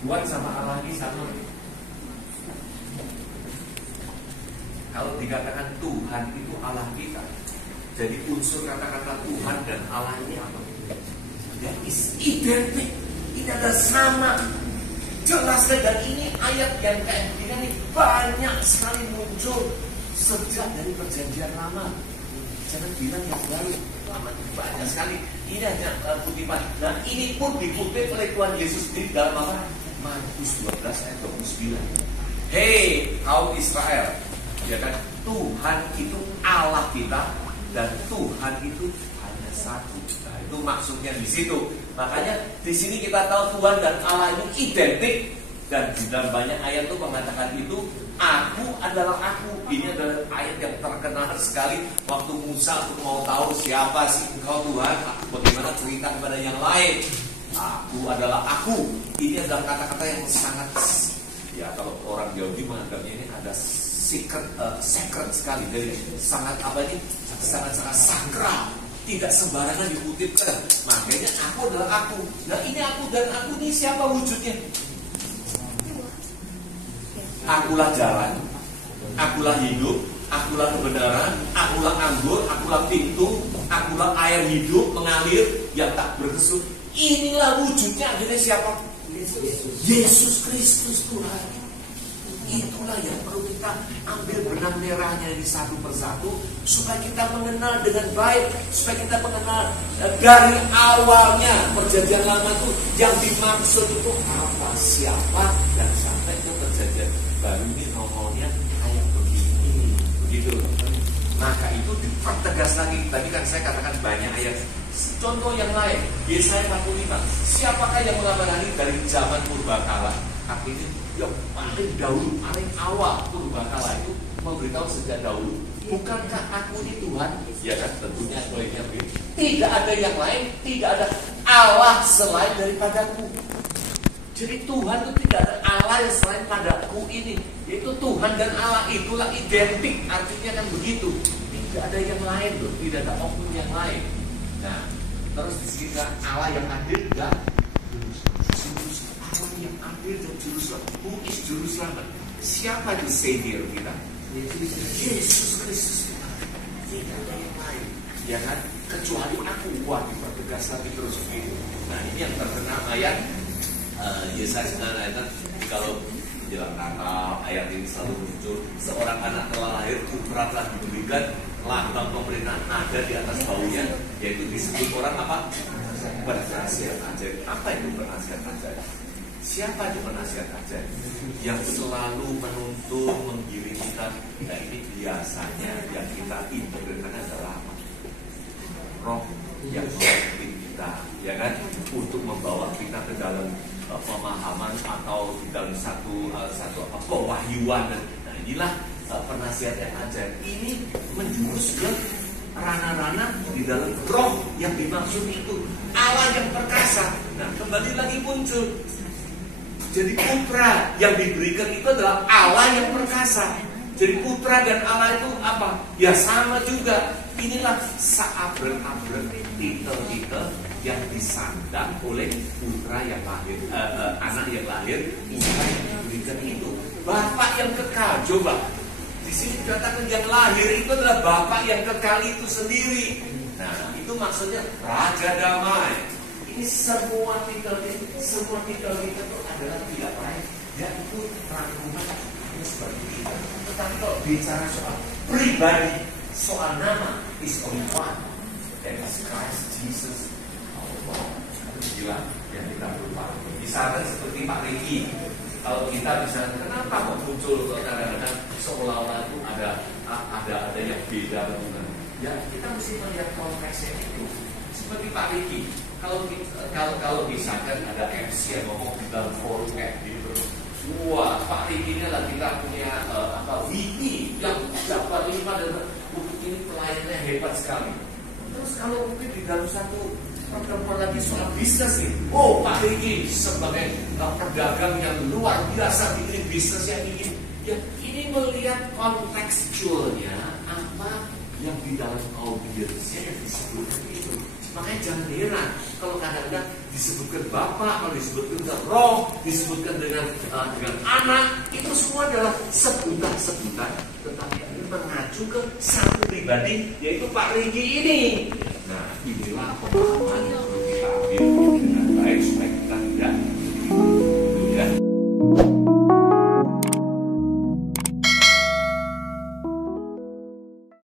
Tuhan sama Allah ini sama. Kalau dikatakan Tuhan itu Allah kita, jadi unsur kata-kata Tuhan dan Allah ini apa? Ya, is identik. Ini adalah sama. Jelas, dan ini ayat yang kayak gini banyak sekali muncul sejak dari perjanjian lama. Jangan bilang yang baru, lama banyak sekali. Ini hanya kutipan. Nah, ini pun dikutip oleh Tuhan Yesus di dalam apa? Markus 12 ayat 29. Hei kaum Israel, ya kan? Tuhan itu Allah kita dan Tuhan itu hanya satu. Nah, itu maksudnya di situ. Makanya di sini kita tahu Tuhan dan Allah ini identik, dan di dalam banyak ayat itu mengatakan itu, aku adalah aku. Ini adalah ayat yang terkenal sekali. Waktu Musa untuk mau tahu siapa sih engkau Tuhan, bagaimana cerita kepada yang lain. Aku adalah aku. Ini adalah kata-kata yang sangat, ya kalau orang Yahudi menganggapnya ini ada secret sekali, dari sangat apa ini, sangat-sangat sakral, tidak sembarangan dikutipkan. Makanya aku adalah aku. Nah, ini aku dan aku ini siapa wujudnya? Akulah jalan, akulah hidup, akulah kebenaran, akulah anggur, akulah pintu, akulah air hidup mengalir yang tak berkesudahan. Inilah wujudnya akhirnya siapa? Yesus Kristus Tuhan. Itulah yang perlu kita ambil benang merahnya di satu persatu, supaya kita mengenal dengan baik, supaya kita mengenal dari awalnya perjanjian lama itu yang dimaksud itu apa, siapa, dan sampai ke perjanjian baru ini ngomongnya kayak begini, begitu. Maka itu dipertegas lagi. Tadi kan saya katakan banyak ayat. Contoh yang lain, Yesaya 45. Siapakah yang mengabarani dari zaman purbakala? Artinya yang paling dahulu, paling awal purbakala itu memberitahu sejak dahulu. Bukankah aku ini Tuhan? Ya kan, tentunya bolehnya begini. Tidak ada yang lain, tidak ada Allah selain daripadaku. Jadi Tuhan itu tidak ada Allah yang selain padaku ini. Yaitu Tuhan dan Allah itulah identik. Artinya kan begitu. Tidak ada yang lain loh, tidak ada oknum yang lain. Nah, terus di sini Allah yang adil juga. Allah yang adil dan juru selamat. Who is juru selamat? Siapa di Savior kita? Yesus Kristus. Tidak ada yang lain, ya kan? Kecuali aku. Wah, dipertegas lagi terus begitu. Nah, ini yang terkenal ayat Yesaya 9 ayat. Kalau menjelang Natal, ayat ini selalu muncul. Seorang anak telah lahir, putra telah diberikan, lambang pemerintahan ada di atas baunya, yaitu disebut orang apa? Penasihat ajaib. Apa itu penasihat ajaib? Siapa itu penasihat ajaib? Yang selalu menuntun, menggiring kita. Nah, ini biasanya yang kita integrasikan adalah apa? Roh yang memimpin kita, ya kan? Untuk membawa kita ke dalam pemahaman atau di dalam satu pewahyuan. Nah, inilah penasihat yang ajaib. Ini menjurus ke ranah-ranah di dalam roh yang dimaksud itu Allah yang perkasa. Nah, kembali lagi muncul. Jadi putra yang diberikan itu adalah Allah yang perkasa. Jadi putra dan Allah itu apa? Ya sama juga. Inilah seabrek-abrek titel-titel yang disandang oleh putra yang lahir, anak yang lahir, putra yang diberikan itu. Bapak yang kekal. Coba di sini dikatakan yang lahir itu adalah Bapak yang kekal itu sendiri. Nah, itu maksudnya Raja Damai. Ini semua titel itu adalah tidak lain, yaitu rangkuman seperti itu. Tetapi kalau bicara soal pribadi, soal nama, is only one, that is Christ Jesus. Gila yang kita lupa. Misalkan seperti Pak Riki, kalau kita bisa, kenapa kok muncul kadang-kadang seolah-olah itu ada yang beda begitu? Ya, kita mesti melihat konteksnya itu. Seperti Pak Riki, kalau misalkan ada MC yang ngomong di dalam forum kayak gitu, wah, Pak Riki ini lah kita punya VP yang dapat 5 dan untuk ini pelayanannya hebat sekali. Terus kalau mungkin di dalam satu pertemuan lagi soal bisnis nih, oh Pak Riki sebagai pedagang yang luar biasa bikin bisnis yang ini, ya ini melihat kontekstualnya apa yang di dalam audiensnya yang disebutkan itu. Makanya jangan heran kalau kadang-kadang disebutkan Bapa, kalau disebutkan Roh, disebutkan dengan anak, itu semua adalah sebutan-sebutan, tetapi ini mengacu ke satu pribadi, yaitu Pak Riki ini. Nah, inilah pemahaman